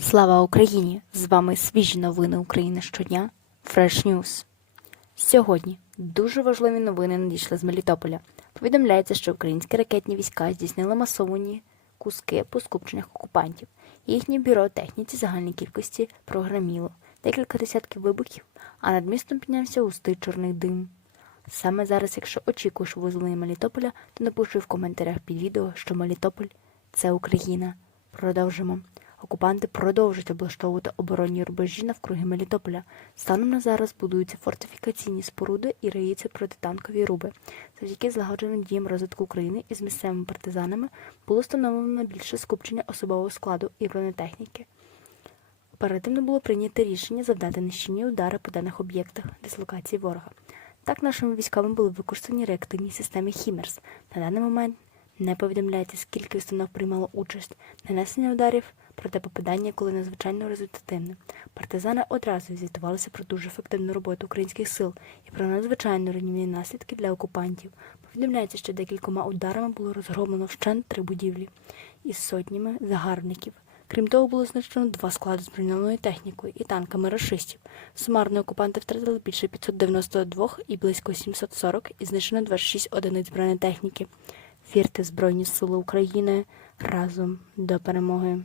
Слава Україні! З вами свіжі новини України щодня. Fresh News. Сьогодні дуже важливі новини надійшли з Мелітополя. Повідомляється, що українські ракетні війська здійснили масовані куски по скупченнях окупантів. Їхнє бюро техніці загальній кількості програміло декілька десятків вибухів, а над містом піднявся густий чорний дим. Саме зараз, якщо очікуєш визволення Мелітополя, то напиши в коментарях під відео, що Мелітополь це Україна. Продовжимо. Окупанти продовжують облаштовувати оборонні рубежі навкруги Мелітополя. Станом на зараз будуються фортифікаційні споруди і риються протитанкові руби. Завдяки злагодженим діям розвитку України із місцевими партизанами було встановлено більше скупчення особового складу і бронетехніки. Оперативно було прийнято рішення завдати нищівні удари по даних об'єктах дислокації ворога. Так нашими військовими були використані реактивні системи Хімерс. На даний момент не повідомляється, скільки установ приймало участь. Нанесення ударів, проте попадання, коли надзвичайно результативне. Партизани одразу звітувалися про дуже ефективну роботу українських сил і про надзвичайно руйнівні наслідки для окупантів. Повідомляється, що декількома ударами було розгромлено вщент три будівлі із сотнями загарбників. Крім того, було знищено два склади з броньованою технікою і танками рашистів. Сумарно окупанти втратили більше 592 і близько 740 і знищено 26 одиниць бронетехніки. Вірте Збройні Сили України разом до перемоги.